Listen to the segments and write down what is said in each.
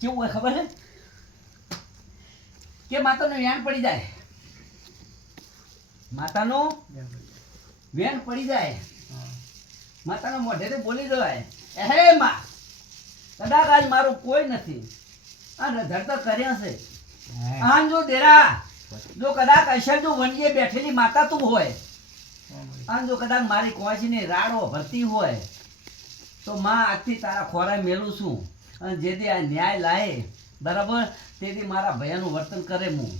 કેવું હોય ખબર છે કે માતાનું વ્યાન પડી જાય, માતાનું વ્યાન પડી જાય, માતાના મોઢેથી બોલી દેવાય હે માં કદાચ આજ મારું કોઈ નથી અને ધરતર કર્યા છે આમ જો દેરા જો કદાચ અસર જો વનીએ બેઠેલી માતા તું હોય આમ જો કદાચ મારી કોંચીની રાડો ભરતી હોય તો માં આજથી તારા ખોરા મેલું છું અને જેથી આ ન્યાય લાય બરાબર તેથી મારા ભયાનું વર્તન કરે હું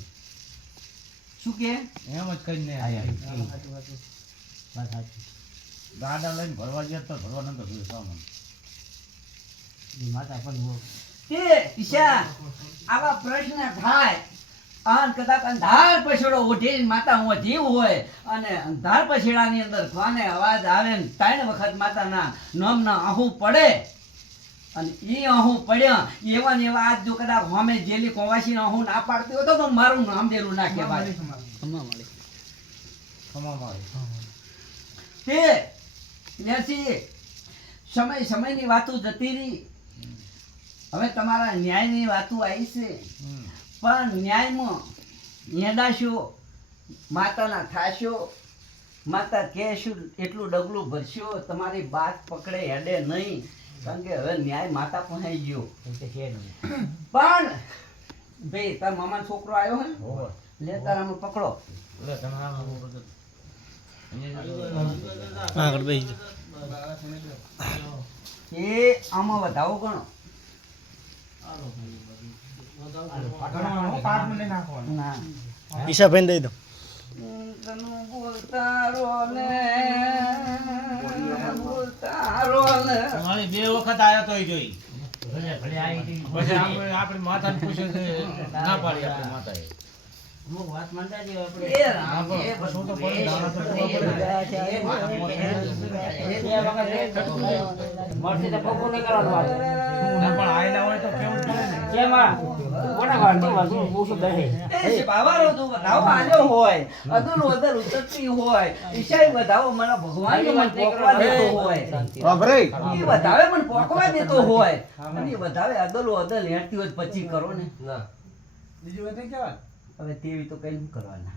શું કે એમ જ કહીને ગાડા લઈને ભરવા ગયા તો ભરવા નતો સામાન માતા પણ તે ઈશા આવા પ્રશ્ન થાય આન કદાચ અંધાર પછેડો ઉઠીને માતા હું જીવ હોય અને અંધાર પછેડાની અંદર કોને અવાજ આવે ને 3 વખત માતાના નામના આહું પડે અને ઈ આહું પડ્યા એવા ને એવા આજ જો કદાચ હોમે જેલી કોવાસીના આહું ના પાડતી હોય તો મારું નામ દેલું ના કહેવાય તે લેસી સમયની વાતો જતી રહી હવે તમારા ન્યાયની વાતો આવી છે પણ ન્યાયમાં હેડાશો માતાના થાશો માતા કહેશું એટલું ડગલું ભરશો તમારી બાત પકડે હેડે નહીં કારણ કે હવે ન્યાય માતા પહોંચી ગયો પણ ભાઈ તાર મામા છોકરો આવ્યો હે લે તારામાં પકડો એ આમાં વધાવો ગણો ઈશાભાઈ દઈ દો તમારી 2 વખત આયા તોય જોઈ પછી આપણે માતાને પૂછે છે ના પાડી આપણે માતાએ વાત માનતા જ પછી કરો ને બીજું વાત કેવા હવે તેવી તો કઈ શું કરવાના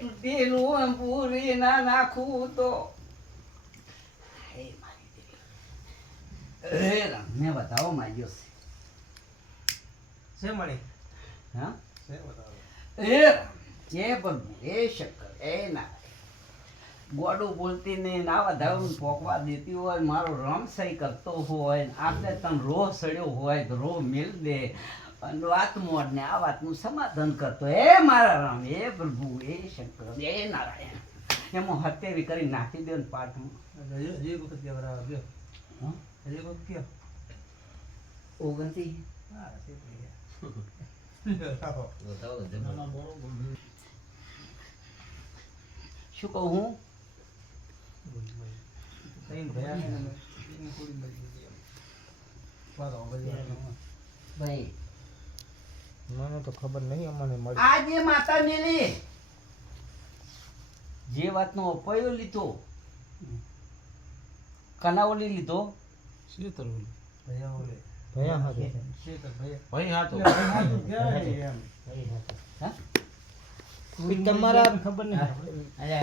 તૂટેલું પૂરી ના નાખું તો મેં બતાવો માંગ્યો છે મળી હા છે બતાવો એ પણ એ શક્કર એ ના ગોડું બોલતી નહીં ના વધારે પોકવા દેતી હોય મારો રમ સહી કરતો હોય આપણે તને રોહ સડ્યો હોય તો રોહ મેલ દે અને વાત મોડ ને આ વાતનું સમાધાન કરતો એ મારા રામ એ પ્રભુ એ શંકર એ નારાયણ એમાં હત્યાવી કરી નાખી દે ને પાઠમાં ઓગણતી શું કહું હું ભાઈ મને તો ખબર નહીં અમને મળી આ જે માતા મેલી જે વાતનો અપાયો લીધો કનાવલી લીધો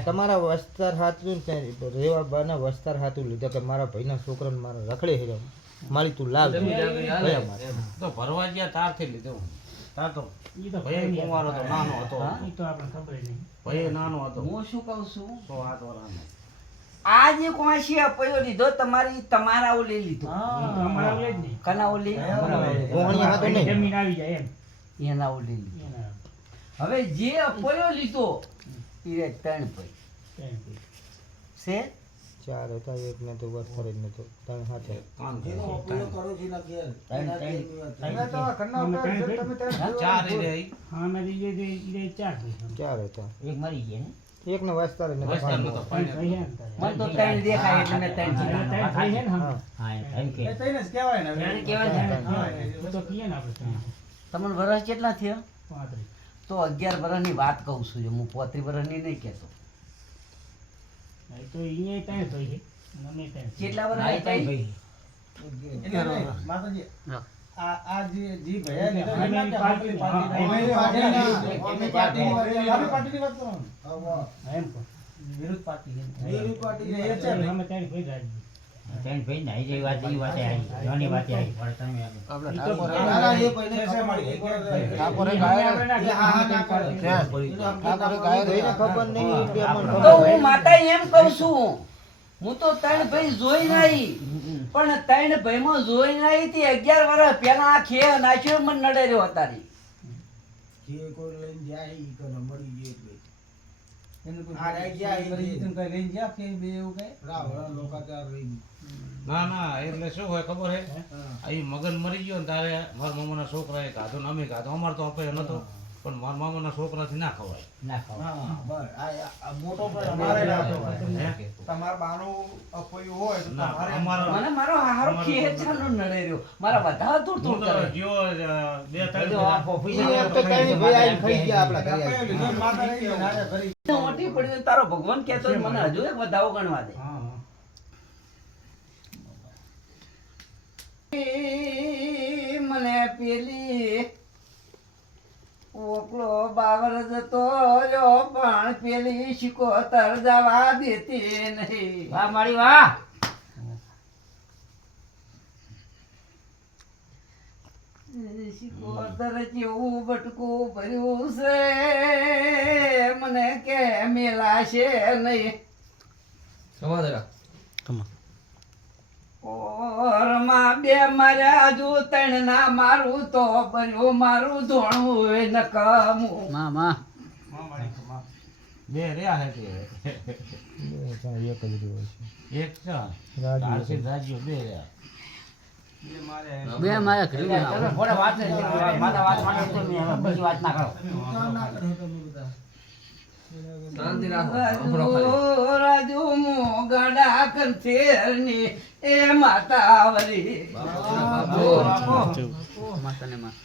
તમારા વસ્તાર હાથું રેવા બાના વસ્તાર હાથું લીધો કે મારા ભાઈના છોકરાને મારા રખડે હેરા મારી તું લાવ તો ભરવા ગયા તારથી લીધો તાર તો ભાઈ કુંવારો તો નાનો હતો ઈ તો આપણે ખબર નહીં ભાઈ નાનો હતો હું શું કહું છું 107 વર્ષનો આ જે કોણસી અપાયો લીધો તમારા ઓલી લીધો કના ઓલી કોણિયા હાથું નહીં જમીન આવી જાય એમ એના ઓલી લીધો હવે જે અપાયો લીધો એ 3 ભાઈ છે 4 હતા એક ને તો વસ્તાર જ નતો 3 હાથે ચાર એ રહી હા મેં ઈ 4 4 હતા એક મરી ગયા એક ને વસ્તાર જ નતો વસ્તાર નતો મને તો 3 દેખાય એટલે મેં 3 તમને વર્ષ કેટલા થયા તો 11 વર્ષની વાત કહું છું હું 35 વર્ષની નહીં કહેતો નમે ત્યાં. કેટલા વર્ષ નાઈ તાઈ ભાઈ? ભાઈ. એટલે નહીં, માતાજી, હા. આ જે ભૈયા લીધા અમે એમના કે પાર્ટી- આપણી પાર્ટી હા, નહીં. અમે અમે પાર્ટીની પાર્ટીની વાત વાત કરી. કરી. આપણી પાર્ટીની વાત કરો ને. એમ કહો. વિરોધ પાર્ટી છે. વિરોધ પાર્ટી એ છે ને. અમે ત્યાં કોઈ રાજી. બેન ભાઈ નાઈ જેવી વાત ઈ વાતે આવી જોની વાતે આવી પણ તમે આગળ. ના, ના, એ ભાઈને ખબર નહીં. એ હા, હા, ના કરે. એ તો આપણે ભાઈને ખબર નહીં બે મને તો ખબર. હું માતા એમ કહું છું, હું તો ત્રણ ભાઈ જોઈ નાઈ, પણ ત્રણ ભાઈમાં જોઈ નાઈ તે 11 વર્ષ પહેલા આ ખે નાખ્યો મને નડે રહ્યો અતારી. જે કોઈ લઈને જાય ઈ કને મરી જાય એટલે. એને કોઈ આ રહી ગયા ઈ મરી ગયું કઈ લઈને ગયા કે બે એવું કઈ? રાવણ લોકો ત્યાં રહી. ના ના એટલે શું હોય ખબર હે હા. અહીં મગન મરી ગયો ને તારે મારા મામાના છોકરાએ ખાધો ને અમે ખાધો અમારે તો અપાય નતો પણ મારા મામાના છોકરાથી ના ખવાય ના ખાવ. હા, બસ. આ મોટો ભાઈ અમારે રાખો. હે? તમારા બાનું અપોયું હોય તો ના, તમારે અમારો- મને મારો હારો ખેંચાનો નડે રહ્યો, મારા બધા ધૂળ હું ધૂળ તો કરે. જીવો બે ત્રણ બધું આ ઓફિસે એક તો ત્રણેય ભાઈ આવીને ખાઈ ગયા આપણા ઘરે અપાયું આવીને. લીધો ને માતા રહી ગઈ ને હારે ઘરી. મોટી પડી તો તારો ભગવાન કહેતો હોય, મને હજુ એક વધાવો ગણવા દે. હા, હા. મને પેલી ઓકલો બાવર જતો રહ્યો પણ પેલી શિકોતર જવા દેતી નહીં. વાહ મારી વાહ શિકોતર જેવું બટકું ભર્યું છે, મને કે મેલાશે નહીં. ઓરમાં બે માર્યા હજુ ત્રણ ના મારું તો બન્યું મારું ધોણું હોય નકામું. બે રહ્યા હે તે ત્યાં એક જ રહ્યો છે. એક છે રાજી આરસી રાજીઓ બે રહ્યા બે મારા ઘરે તમે ભોળે વાત નહીં કરી. માતા વાત માંડો તો મેં હવે બીજી વાત ના કરો કામ ના કરે તમે બધા. રાજુ મો ગાડા કંથેરની એ માતાવરી. માતાને માં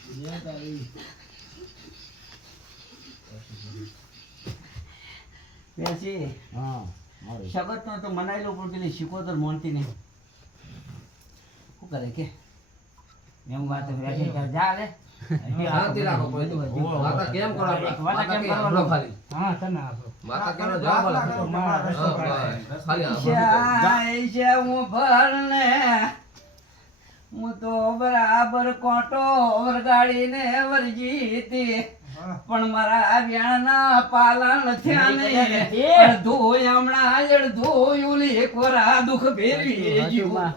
બેસી હા મારી શબત તો મનાઈ લો પણ પેલી શિકોતર મોનતી નહીં. શું કરે કે એમ વાત વેઠી કર જા લે શાંતિ રાખો પણ માતા કેમ કરો આપણે? માતા કેમ માતા કરવાનો? ખાલી હા, તમે આપો. માતા કેમ જવાબ વાત ના આપો? કરો, તમારા રસ્તો હા, કાઢો. બસ. ખાલી આ છે હું ભરને હું તો બરાબર કોટો વરગાડીને વરજી હતી, હા. પણ મારા વ્યાણના પાલન થયા નહીં. અડધું હમણાં અડધું ઓલી એક વરા દુઃખ ભેરવી ગયું.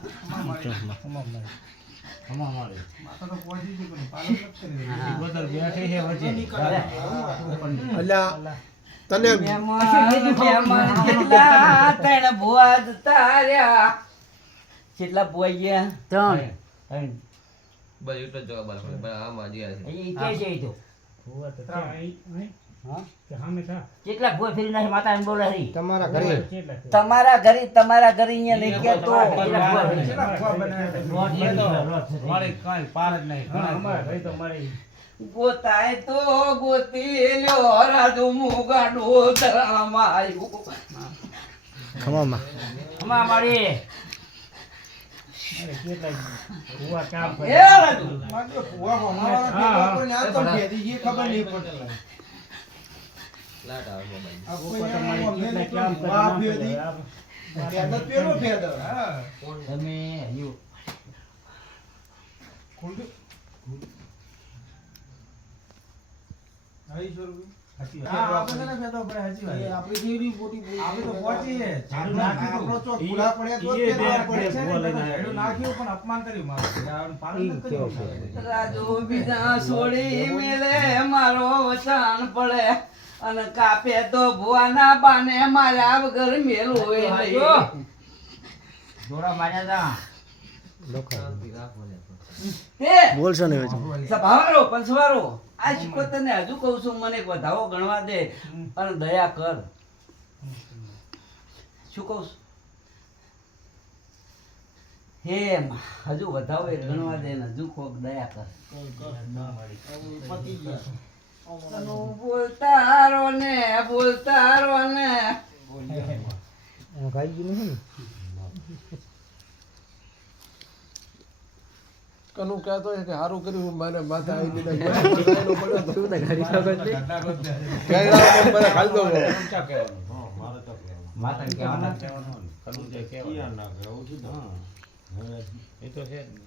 હમા મારી માતા તો પહોંચી ગઈ પણ પાલન નથી કરી રહી. ઈ બદલ બેઠી છે વચ્ચે મહેમાન કેટલા ત્રણ ભુવા જતા રહ્યા. કેટલા ભુવા ગયા? ત્રણ બસ એટલો જ જવાબ આપો. બસ આમાં જે છે. ઈ કે છે ઈ તો ભૂવા તો ત્યાં અહીં, હા કે સામે થા. કેટલા ભૂલ ફેરી નાખી માતા એમ બોલે છે તમારા ઘરે કેટલા છે? તમારા ઘરે અહીંયા નહીં કહેતો. કેટલા ભૂવા બનાવ્યા? લોટ લઈ લીધો, લોટ છે. વાળી કાંઈ પાર જ નહીં હા, અમારા ઘરે તો મારી ગોતાય તો ગોતી લ્યો રાજુ મુગાડું ધરામાં આવ્યું. ખમામાં હમા મારી અરે કેટલા ભૂવા કામ કરે. એ રાજુ માગ્યો ભૂવા ભણાવવાના હા, હા. કોઈને આ તો ભેદી એ ખબર નહીં પડે. લાટ આવે મોબાઈલ. આ ભૂવા તો કોઈને મારી આમ કેટલા કામ કરે, ભૂવા નામ કરે. ભેદી. આ ભેદા પેલો ભેદા. હા. તમે હજુ ખુલ્લું. હા, ઈશ્વર ભાઈ. હા, આપણે છે ને ભેદો ભાઈ, સાચી વાત. એ આપણી જેવડી મોટી ભૂલ. આપણે તો પહોંચીએ. ઝાડુ નાખ્યું. આપણો ચોક ભૂલા પડ્યા તો જ ઈ ભેદા બે પડે છે ને. ભૂવા લઈને ઝાડુ નાખ્યું પણ અપમાન કર્યું મારું. આ પાલન નથી કર્યું. રાજુ બીજા છોડી મેલે મારો વચન પડે અને કાપે તો ભુવાના બાને માર્યા વગર મેલું હોય નહીં. જોડા માર્યા તા શાંતિ રાખો ને. તે બોલશો ને સભાવારો પંચવારો આ શિકોતરને હજુ કહું છું, મને એક વધાવો ગણવા દે અને દયા કર. શું કહું છું? હે માં, હજુ વધાવો એક ગણવા દે ને હજુ કોક દયા કર. પતી ગયા. તનું બોલતારો ને ખાઈ ગયું નથી ને કનું કહેતો હોય કે સારું કર્યું મને માથા આવી દીધા પડ્યો તો શું તો ઘડી તો કરતી? ગયડા મને ખાલી દો ચા કહેવાનું. હા, મારે ચા કહેવાનું. માતાને કહેવાનું. કનું જે કહેવાનું. હા. એ તો છે જ ને.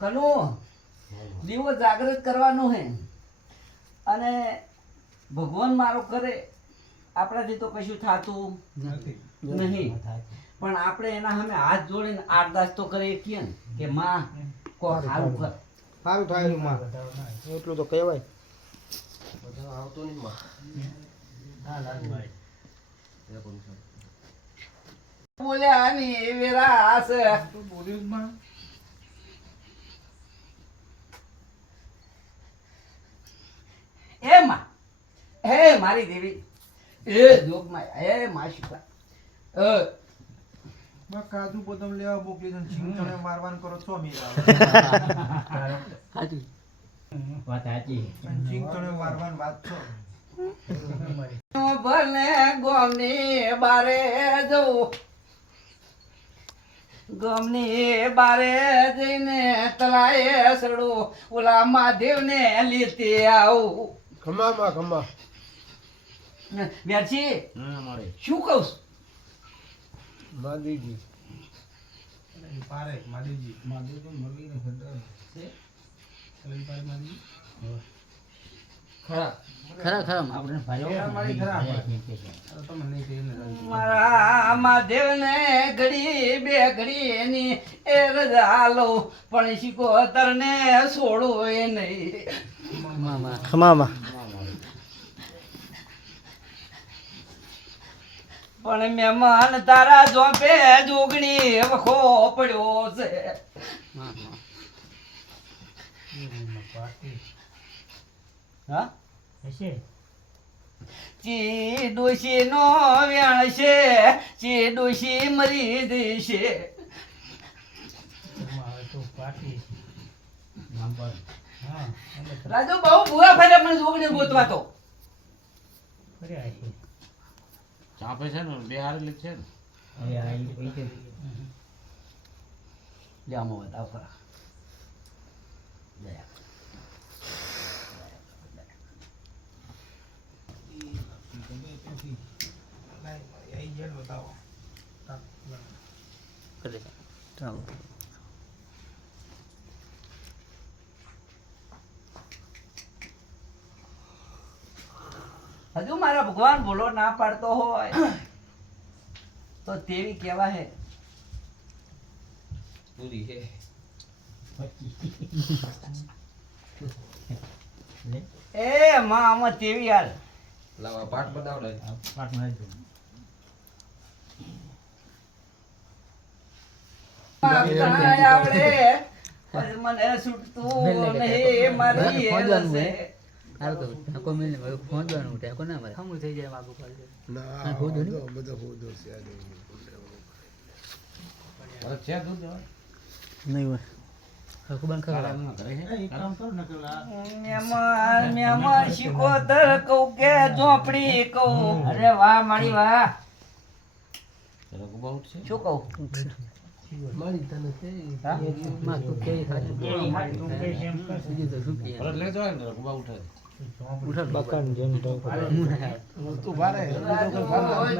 કનુ દીવો જાગૃત કરવાનું હે અને ભગવાન મારો કરે આપણાથી તો કશું થાતું નહીં પણ આપણે એના સામે હાથ જોડીને આરદાસ તો કરીએ કે ને કે માં કો સારું કર સારું થાય માં એટલું તો કહેવાય. આવતો નહીં માં હા લાલભાઈ એ કોણ છે? બોલ્યા ની વિરાસ એ માં હે મારી દેવી એ જોગમાં હે માશિકા કાજુ બદામ લેવા મોકલી દે ચીંટણે મારવાનું કરો છો મીરા વાત સાચી. ચીંટણે મારવાનું વાત છો ભલે ગોમની બારે જવું ગોમની બારે જઈને તલાએ સડું ઓલા મહાદેવને લીધે આવું ખમામાં ખમા વ્યારસી હા, મારે. શું કહું છું? માદીજી પારે માદેવજી માદેવ મરવી ને ખબર છે કલમ પારે માદેવજી ખરા આપણે ભાઈઓ મારી ખરા તો મને નહીં કહીને મારા મહાદેવને ઘડી બે ઘડી એની એ રજા લઉં પણ શિકોતરને છોડું એ નહીં ખમામાં પણ મહેમાન તારા જોપે જોગણી વખો પડ્યો છે હા હશે ચી ડોશી નો વ્યાણ છે ચી ડોશી મરી જશે હવે તો પાટી હા રાજુ બહુ ભૂવા ફરે મને જોગણી ગોતવા તો કર્યા છે ચાપે છે ને બે હારેલી છે ને. હવે આ ઈ પૈસે લે આમાં બતાવ ખરા એ જેડ બતાવો હજુ મારા ભગવાન ભૂલો ના પાડતો હોય તો તેવી કેવા હે પૂરી છે. એ માં આમાં તેવી હાલ લાવા પાઠ બતાવડે. પાટમાં આવડે પણ મને છૂટતું નહીં મારી હેલ છે. ના બધો હોદો છે આ અરે છે દૂધ હવે? એક કામ કરો ને કે મહેમાન શિકોતર કહું કે ઝોપડી કહું અરે વાહ મારી વાહ રઘુ બહુ છે. શું કહું મારી તને હા? ભરત લેજો હોય ને રઘુ બહુ ઉઠે. બકાન જેમ તો તું ભારે રાજુ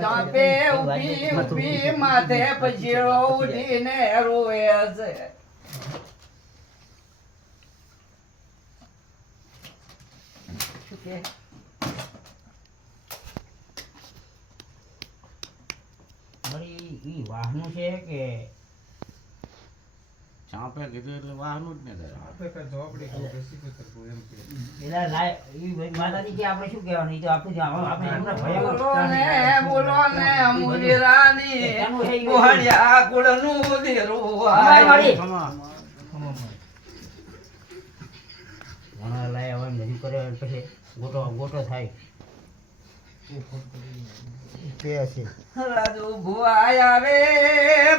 ઝોપે ઊભી ઊભી માથે પછીડો ઉઠીને રોવે છે શું કે વળી ઈ વાહનું છે કે ચાપે કીધું એટલે વાહનું જ ને થાય. આપણે કઈ ઝોપડી કહું કે શીખો કરવું એમ કે એલા લાય ઈ માતાજી કે આપણે શું કહેવાનું ઈ તો આપણે જ આપણે એમને બોલો ને મુજરાની ગોહણિયા કુળનું દેરું ઘણા લાય હવે નદી કરે પછી ગોટો થાય કે છે રાજુ ભુવાય આવે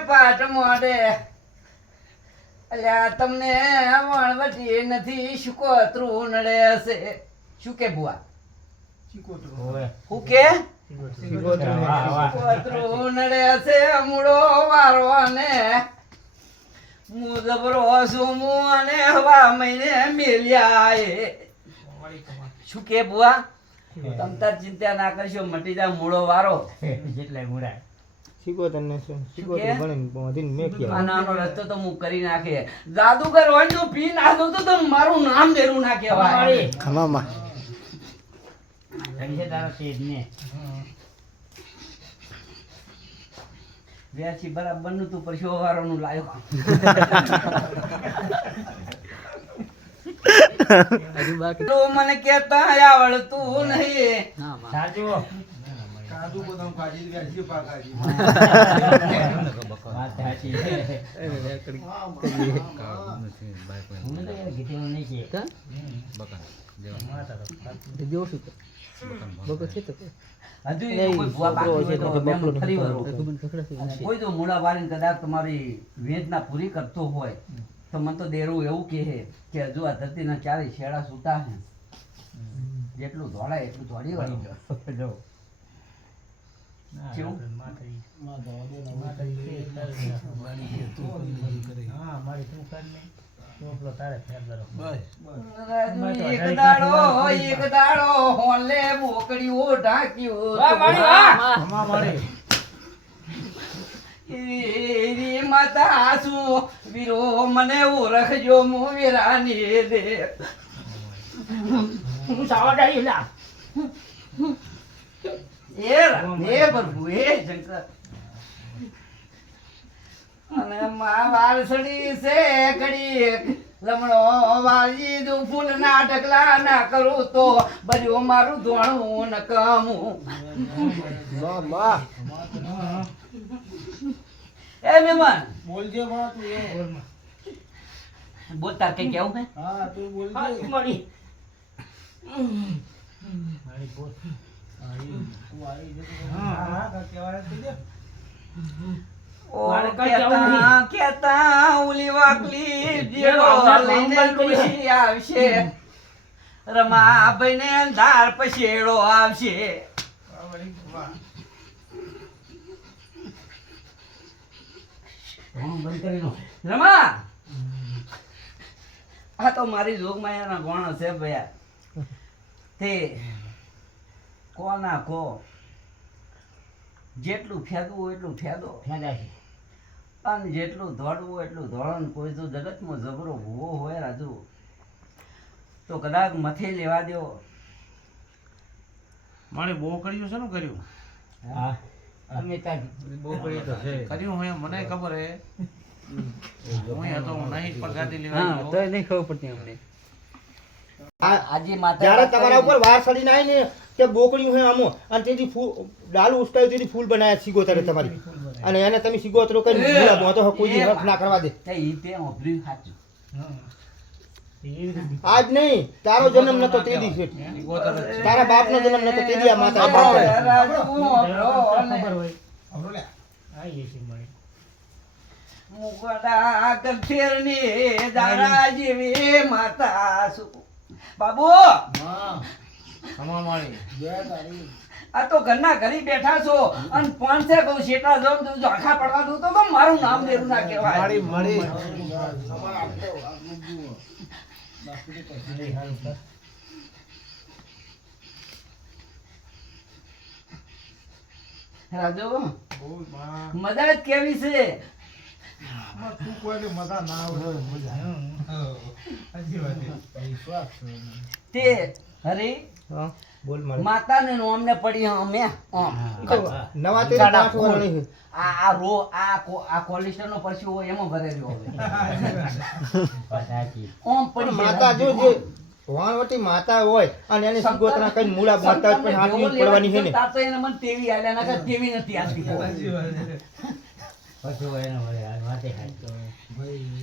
પાટ મોડે અલ્યા તમને વણવટી નથી શુકોતરું નડે છે શું કે ભુવા ઓય. હું કે સિગોતરું વાહ, વાહ. કોતરું નડે છે મૂળો વારવાને હું જબરો છું હું અને હવા મહિને મેલ્યા એ શું કે બુઆ તમ તાર ચિંતા ના કરશો મટી જા મૂળો વારો જેટલાય મૂળા. સિગોતરને શું સિગોતર કે? ગણીને બાંધીને આ મેક્યા નાનો રસ્તો તો હું કરી નાખે જાદુગર હોય તો પી નાખો તો મારું નામ દેરું ના કહેવાય વાળી. ખમામાં ધણી છે તારા તેજને. વ્યાસી બરાબર નું તું પરસો વાળાનું લાયો તો મને કેતા આવડતું નહીં સાચું. કાજુ બદામ કાજી ગયા છે પાકાજી વાત સાચી છે. હું તો યાર ગીતેલું નહીં કે. હજુ એવું કોઈ ભૂવા બાકી હોય તો મેં ફરી વળું. અને કોઈ તો મૂળા વાળીને કદાચ તમારી વેદના પૂરી કરતો હોય તો મને તો દેરું એવું કહે કે હજુ આ ધરતીના ચારે શેડા સૂતા છે જેટલું દોડાય એટલું દોડી વળું. જો. કેવું? એક દાડો હોલે બોકડીઓ ઢાંક્યું એરી માતા આસુ વીરો મને ઓળખજો મુ વીરાની દે હું સાવટ આવી લા. એ પ્રભુ એ શંકર અને માં વાલસડી છે કડી લમણો વાળી દઉં ફૂલ ના ઢગલા ના કરું તો બધું મારું ધોણું નકામું એ મહેમાન બોલજે બા તું એ બોલતા કઈ કેવું હે હા તું બોલજે હાથ મળી. તું આવી જતો હા કહેવાય તો દે ઓ મારે કઈ કહેવું કેતા ઉલી વાકલી જેડો લઈને ડોશી આવશે રમા ભાઈને ધાર પછેડો આવશે હું બંધ કરી દઉં. રમા આ તો મારી જોગમાયાના ગોણો છે ભયા તે કો ના કો જેટલું ફેદવું હોય એટલું ફેદો ફેંદા છે. અને જેટલું દોડવું હોય એટલું દોડો ને કોઈ જો જગતમાં જબરો ભૂવો હોય રાજુ તો કદાચ મથે લેવા દો મારે બહુ કર્યું છે ને કર્યું હા. અમે તાર કર્યું હોય એમ મને ખબર હે હું હતો હું નહીં પગાતી લેવા હા ગયો. તો નહીં ખબર પડતી અમને આજે માતા જ્યારે તમારા ઉપર વાર સડીને આવીને તે બોકડ્યું હોય આમો અને તેથી ફૂલ ડાલું ઉસકાયું તેથી ફૂલ બનાવ્યા સિગોતરે તમારી અને એને તમે સિગોતરો કરી મૂળા બાંધો હો, કોઈ દી રફ ના કરવા દે તે ઈ તે ઓભર્યું સાચું આજ નહીં તારો જન્મ નતો તે દી છે ગોતર જ છે. તારા બાપનો જન્મ નતો તે દી આ માતા બાપ કરે. રાજુ ઓભરો અને ખબર હોય. આવડો લે આવીએ છીએ મળી. મુકડા કથેરની દારા જેવી માતા છું બાબુ ખમા માળી જય તારી આ તો ઘરના ઘરે બેઠા છો અને પાંચે કહું શેઠા જાઉં તો જો આખા પડવા દઉં તો મારું નામ દેરું ના કહેવાય મળી રાજુ બહુ માં મજા જ કેવી છે તું કોઈને મજા ના આવે મજા સાચી વાત છે વિશ્વાસ તે હરી હા બોલ મારે માતાને નામને પડી અમે આમ નવા તેરી 5 વર્ષની છે. આ કોલેસ્ટર નો પરસ્યો હોય એમાં ભરેલો હવે વાત સાચી. ઓમ પડી માતા જો જે વાણવટી માતા હોય અને એને સિગોતરા કઈ મૂળા બાંધતા હોય પણ હાથની પડવાની છે ને તાર તો એને મને તેવી આલ્યા ના કર તેવી નથી આલતી સાચી વાત છે પછી હોય એનો વળે. આ વાતે સાચી.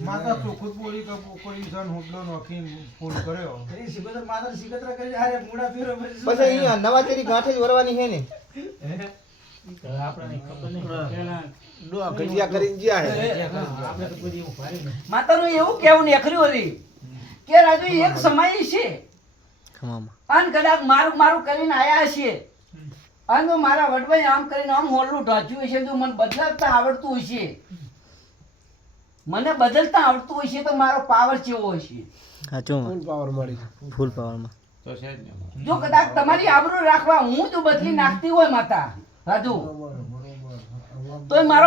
માતા ચોખ્ખું જ બોલી કે કોઈ જણ હોટલો નોખીને ફોન કર્યો એ સિકંદર માતા સિકંદર કરી હારે મૂડા ફેરો પછી અહીંયા નવા તેરી ગાંઠે જ વરવાની છે ને આપણને ખબર નહીં. પેલા ગંજિયા કરીને જ્યાં આપણે તો કોઈ એવું ભારે નહીં. માતાનું એવું કેવું નીકળ્યું હતી કે રાજુ એક સમય છે ખમામાં અને કદાચ મારું મારું કરીને આયા છે અને તો મારા વડવાઈ આમ કરીને આમ હોલનું ઢાંચ્યું હશે તો મને બદલાવતા આવડતું હશે મને બદલતા આવડતું હશે તો મારો પાવર કેવો હશે ફૂલ પાવર મળી તો છે જ ને જો કદાચ તમારી આબરૂ રાખવા હું જો બદલી નાખતી હોય માતા રાજુ બરોબર તોય મારો